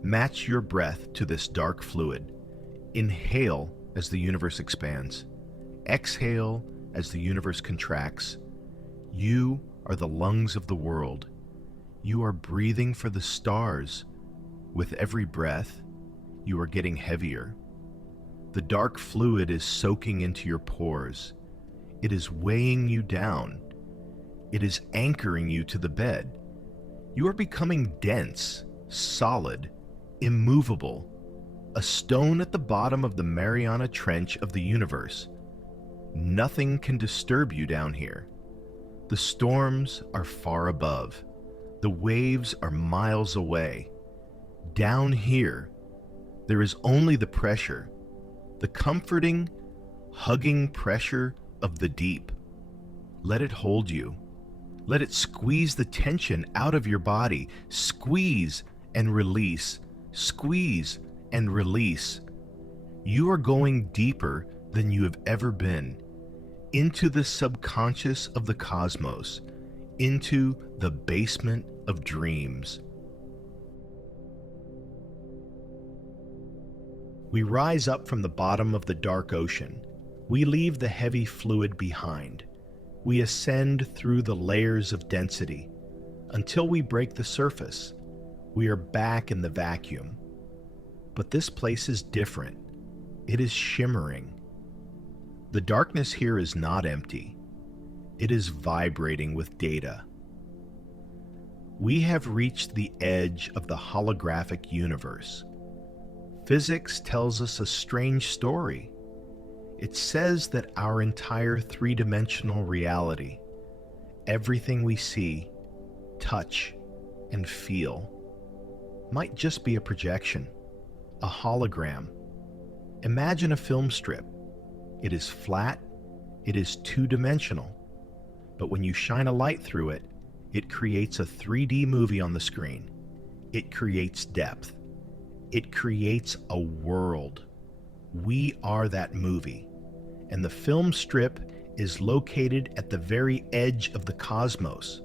Match your breath to this dark fluid. Inhale as the universe expands. Exhale as the universe contracts. You are the lungs of the world. You are breathing for the stars. With every breath, you are getting heavier. The dark fluid is soaking into your pores. It is weighing you down. It is anchoring you to the bed. You are becoming dense, solid, immovable, a stone at the bottom of the Mariana Trench of the universe. Nothing can disturb you down here. The storms are far above. The waves are miles away. Down here, there is only the pressure, the comforting, hugging pressure of the deep. Let it hold you. Let it squeeze the tension out of your body. Squeeze and release. Squeeze and release. You are going deeper than you have ever been, into the subconscious of the cosmos, into the basement of dreams. We rise up from the bottom of the dark ocean. We leave the heavy fluid behind. We ascend through the layers of density until we break the surface. We are back in the vacuum. But this place is different. It is shimmering. The darkness here is not empty. It is vibrating with data. We have reached the edge of the holographic universe. Physics tells us a strange story. It says that our entire three-dimensional reality, everything we see, touch, and feel, might just be a projection, a hologram. Imagine a film strip. It is flat, it is two-dimensional, but when you shine a light through it, it creates a 3D movie on the screen. It creates depth. It creates a world. We are that movie, and the film strip is located at the very edge of the cosmos,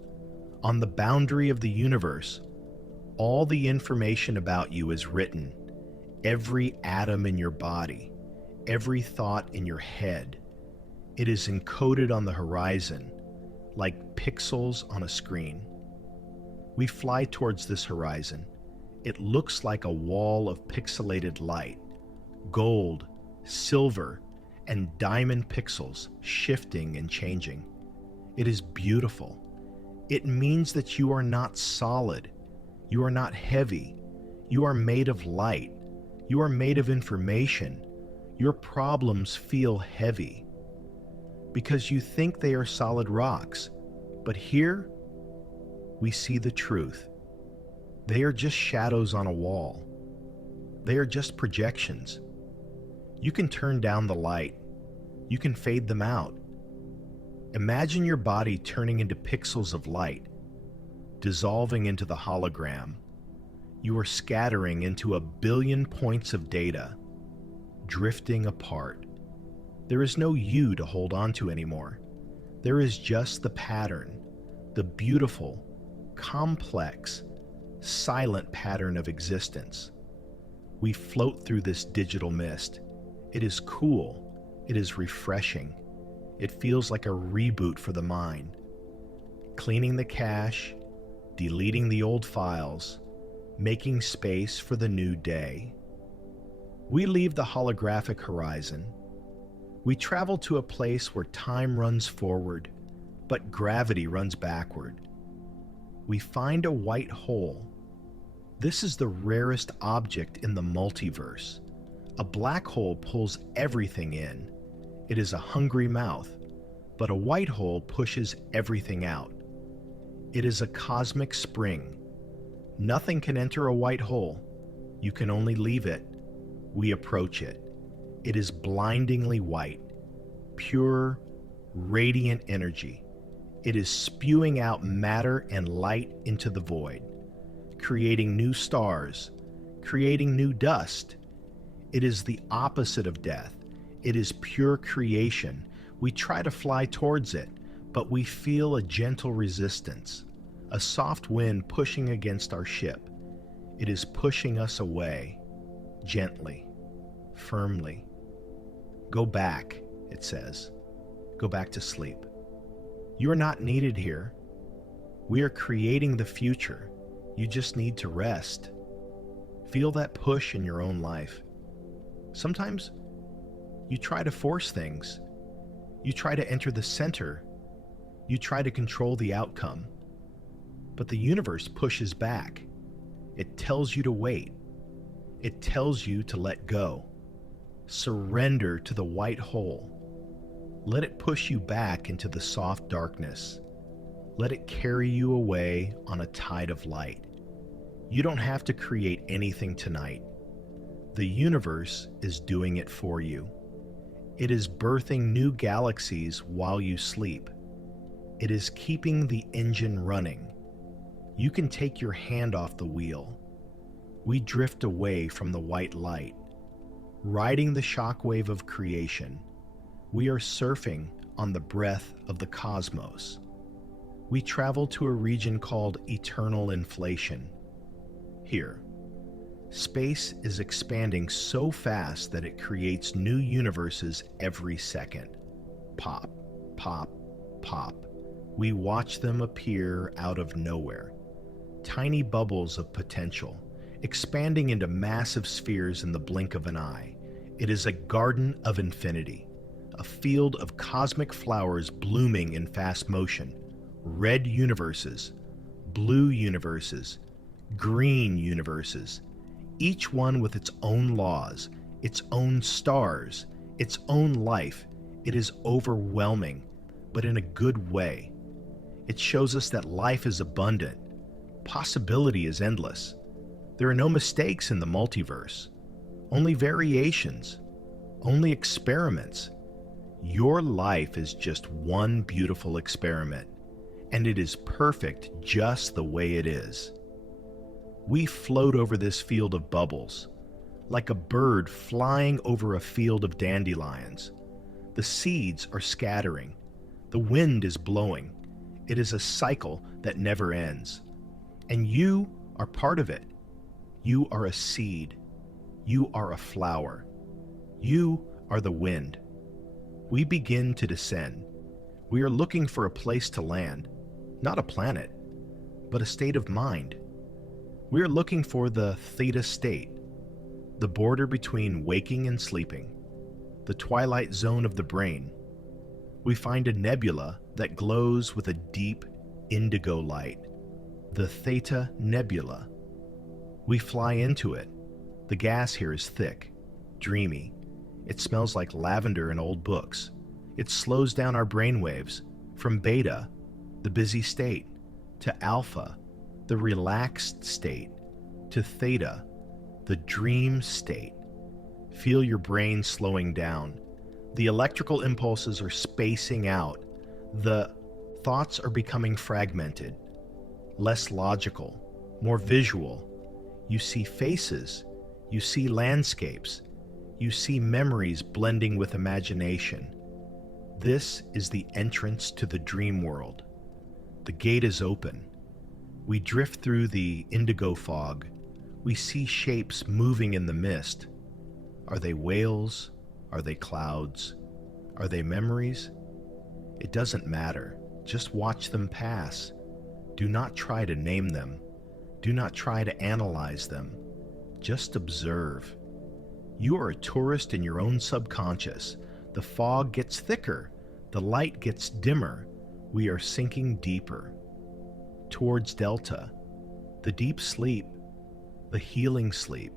on the boundary of the universe. All the information about you is written. Every atom in your body, every thought in your head. It is encoded on the horizon, like pixels on a screen. We fly towards this horizon. It looks like a wall of pixelated light, gold, silver, and diamond pixels shifting and changing. It is beautiful. It means that you are not solid. You are not heavy. You are made of light. You are made of information. Your problems feel heavy because you think they are solid rocks. But here, we see the truth. They are just shadows on a wall. They are just projections. You can turn down the light. You can fade them out. Imagine your body turning into pixels of light, dissolving into the hologram. You are scattering into 1 billion points of data, drifting apart. There is no you to hold on to anymore. There is just the pattern, the beautiful, complex, silent pattern of existence. We float through this digital mist. It is cool. It is refreshing. It feels like a reboot for the mind. Cleaning the cache, deleting the old files, making space for the new day. We leave the holographic horizon. We travel to a place where time runs forward, but gravity runs backward. We find a white hole. This is the rarest object in the multiverse. A black hole pulls everything in. It is a hungry mouth, but a white hole pushes everything out. It is a cosmic spring. Nothing can enter a white hole. You can only leave it. We approach it. It is blindingly white, pure, radiant energy. It is spewing out matter and light into the void, creating new stars, creating new dust. It is the opposite of death. It is pure creation. We try to fly towards it, but we feel a gentle resistance, a soft wind pushing against our ship. It is pushing us away, gently, firmly. Go back, it says. Go back to sleep. You are not needed here. We are creating the future. You just need to rest. Feel that push in your own life. Sometimes you try to force things. You try to enter the center. You try to control the outcome. But the universe pushes back. It tells you to wait. It tells you to let go. Surrender to the white hole. Let it push you back into the soft darkness. Let it carry you away on a tide of light. You don't have to create anything tonight. The universe is doing it for you. It is birthing new galaxies while you sleep. It is keeping the engine running. You can take your hand off the wheel. We drift away from the white light, riding the shockwave of creation. We are surfing on the breath of the cosmos. We travel to a region called eternal inflation. Here, space is expanding so fast that it creates new universes every second. Pop, pop, pop. We watch them appear out of nowhere. Tiny bubbles of potential, expanding into massive spheres in the blink of an eye. It is a garden of infinity, a field of cosmic flowers blooming in fast motion. Red universes, blue universes, green universes, each one with its own laws, its own stars, its own life. It is overwhelming, but in a good way. It shows us that life is abundant. Possibility is endless. There are no mistakes in the multiverse, only variations, only experiments. Your life is just one beautiful experiment, and it is perfect just the way it is. We float over this field of bubbles, like a bird flying over a field of dandelions. The seeds are scattering. The wind is blowing. It is a cycle that never ends. And you are part of it. You are a seed. You are a flower. You are the wind. We begin to descend. We are looking for a place to land, not a planet, but a state of mind. We are looking for the theta state, the border between waking and sleeping, the twilight zone of the brain. We find a nebula that glows with a deep indigo light, the Theta Nebula. We fly into it. The gas here is thick, dreamy. It smells like lavender in old books. It slows down our brainwaves from beta, the busy state, to alpha, the relaxed state, to theta, the dream state. Feel your brain slowing down. The electrical impulses are spacing out. The thoughts are becoming fragmented, less logical, more visual. You see faces, you see landscapes, you see memories blending with imagination. This is the entrance to the dream world. The gate is open. We drift through the indigo fog. We see shapes moving in the mist. Are they whales? Are they clouds? Are they memories? It doesn't matter. Just watch them pass. Do not try to name them. Do not try to analyze them. Just observe. You are a tourist in your own subconscious. The fog gets thicker. The light gets dimmer. We are sinking deeper. Towards Delta, the deep sleep, the healing sleep,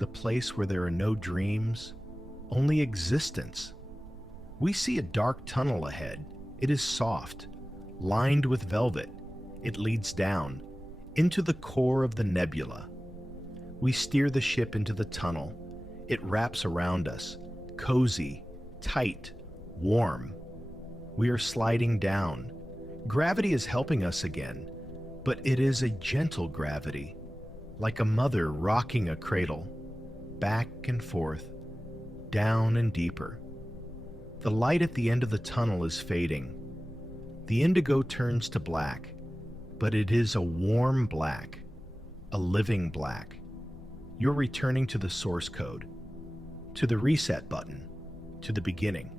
the place where there are no dreams, only existence. We see a dark tunnel ahead. It is soft, lined with velvet. It leads down, into the core of the nebula. We steer the ship into the tunnel. It wraps around us, cozy, tight, warm. We are sliding down. Gravity is helping us again, but it is a gentle gravity, like a mother rocking a cradle, back and forth, down and deeper. The light at the end of the tunnel is fading. The indigo turns to black, but it is a warm black, a living black. You're returning to the source code, to the reset button, to the beginning.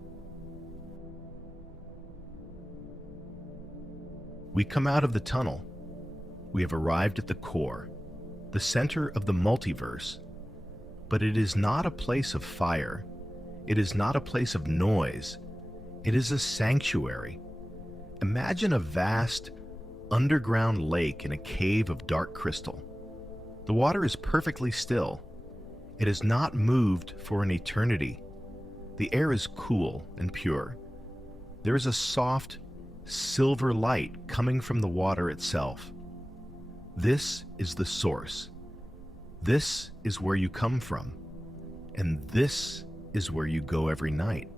We come out of the tunnel. We have arrived at the core, the center of the multiverse. But it is not a place of fire. It is not a place of noise. It is a sanctuary. Imagine a vast, underground lake in a cave of dark crystal. The water is perfectly still. It has not moved for an eternity. The air is cool and pure. There is a soft, silver light coming from the water itself. This is the source. This is where you come from. And this is where you go every night.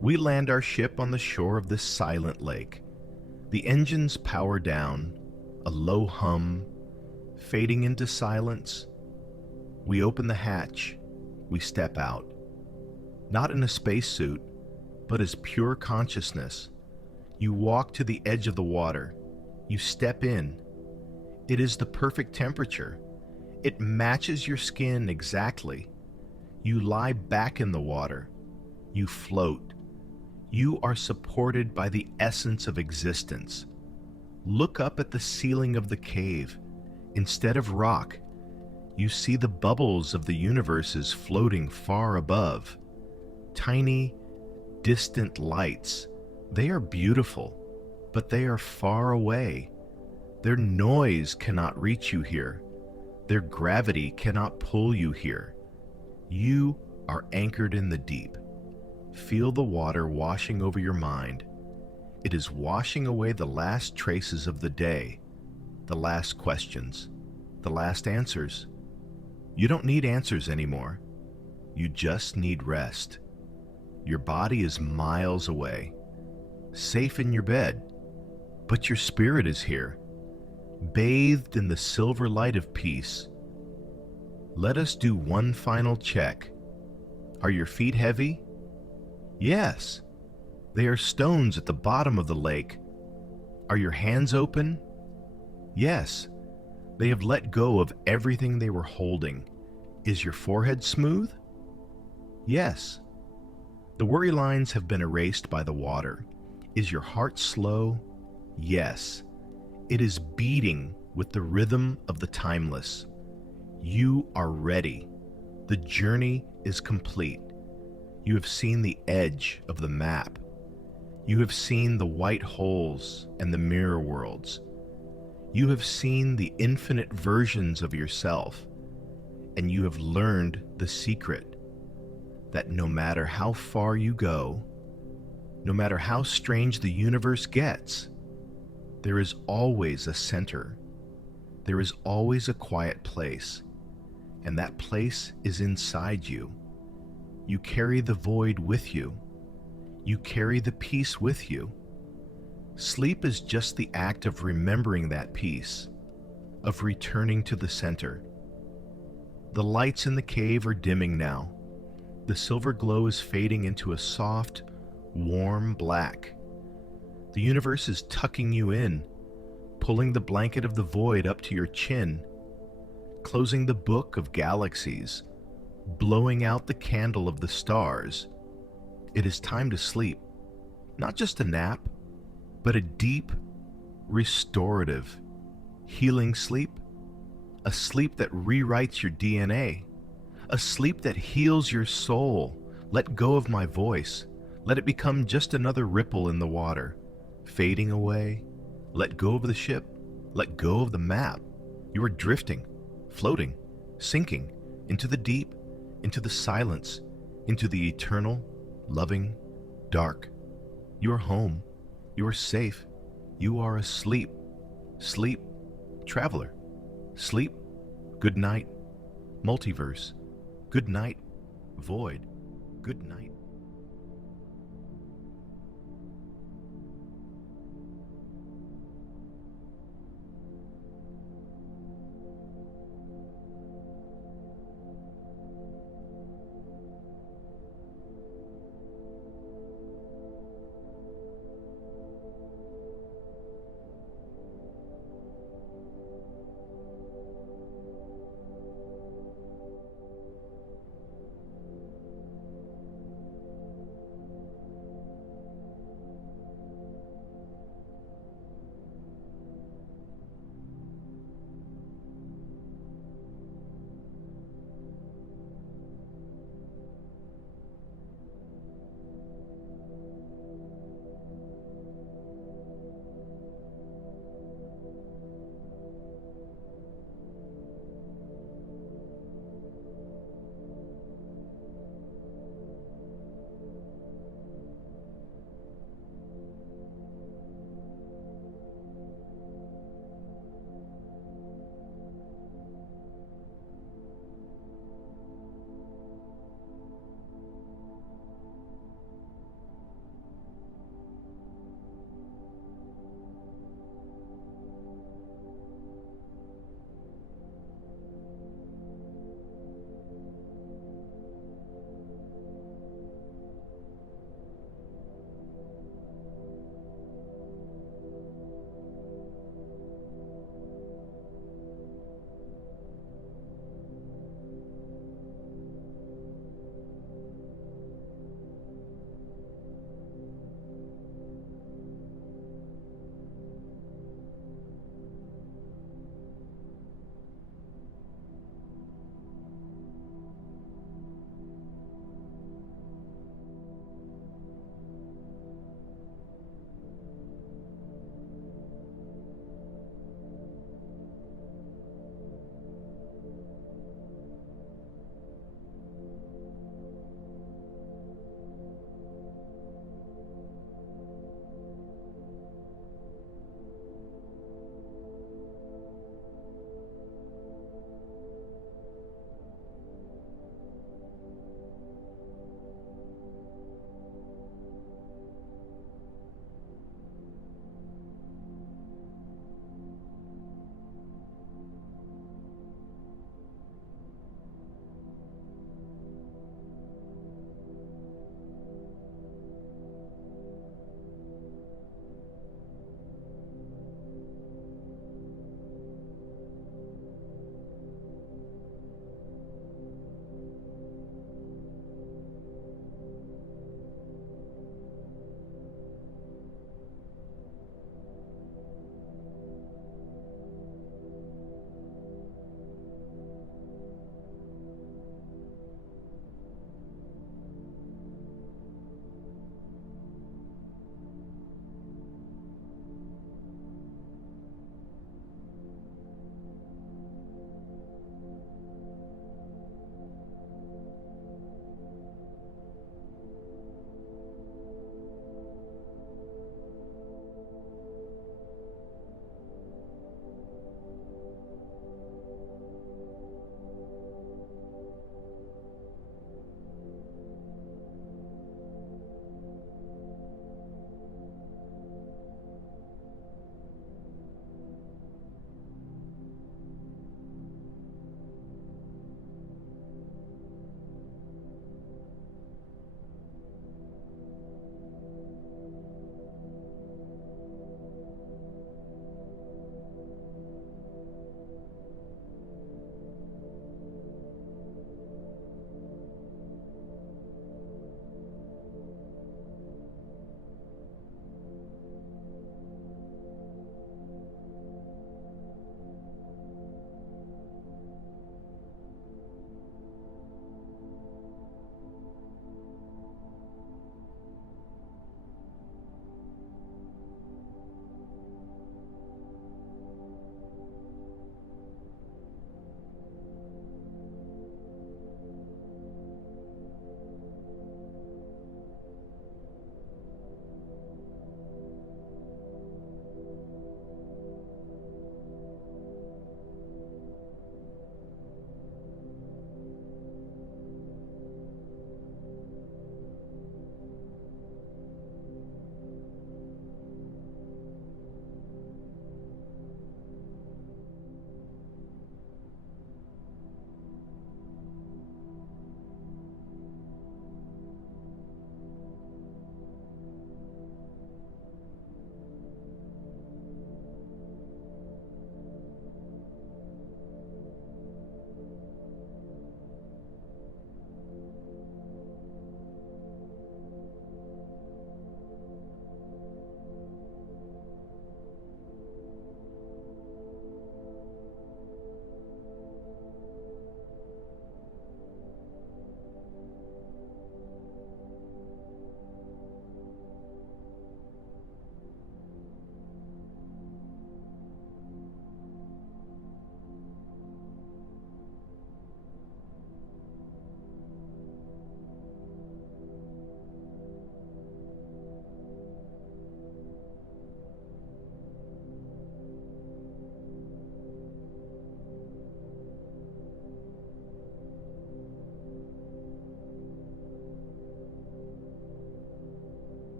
We land our ship on the shore of this silent lake. The engines power down, a low hum, fading into silence. We open the hatch. We step out. Not in a spacesuit, but as pure consciousness. You walk to the edge of the water. You step in. It is the perfect temperature. It matches your skin exactly. You lie back in the water. You float. You are supported by the essence of existence. Look up at the ceiling of the cave. Instead of rock, you see the bubbles of the universes floating far above. Tiny, distant lights. They are beautiful, but they are far away. Their noise cannot reach you here. Their gravity cannot pull you here. You are anchored in the deep. Feel the water washing over your mind. It is washing away the last traces of the day, the last questions, the last answers. You don't need answers anymore. You just need rest. Your body is miles away, safe in your bed, but your spirit is here, bathed in the silver light of peace. Let us do one final check. Are your feet heavy? Yes. They are stones at the bottom of the lake. Are your hands open? Yes. They have let go of everything they were holding. Is your forehead smooth? Yes. The worry lines have been erased by the water. Is your heart slow? Yes. It is beating with the rhythm of the timeless. You are ready. The journey is complete. You have seen the edge of the map. You have seen the white holes and the mirror worlds. You have seen the infinite versions of yourself, and you have learned the secret that no matter how far you go, no matter how strange the universe gets, there is always a center. There is always a quiet place, and that place is inside you. You carry the void with you. You carry the peace with you. Sleep is just the act of remembering that peace, of returning to the center. The lights in the cave are dimming now. The silver glow is fading into a soft, warm black. The universe is tucking you in, pulling the blanket of the void up to your chin, closing the book of galaxies, blowing out the candle of the stars. It is time to sleep. Not just a nap, but a deep, restorative, healing sleep. A sleep that rewrites your DNA. A sleep that heals your soul. Let go of my voice. Let it become just another ripple in the water, fading away. Let go of the ship. Let go of the map. You are drifting, floating, sinking into the deep, into the silence, into the eternal, loving, dark. You are home. You are safe. You are asleep. Sleep, traveler. Sleep. Good night, multiverse. Good night, void. Good night.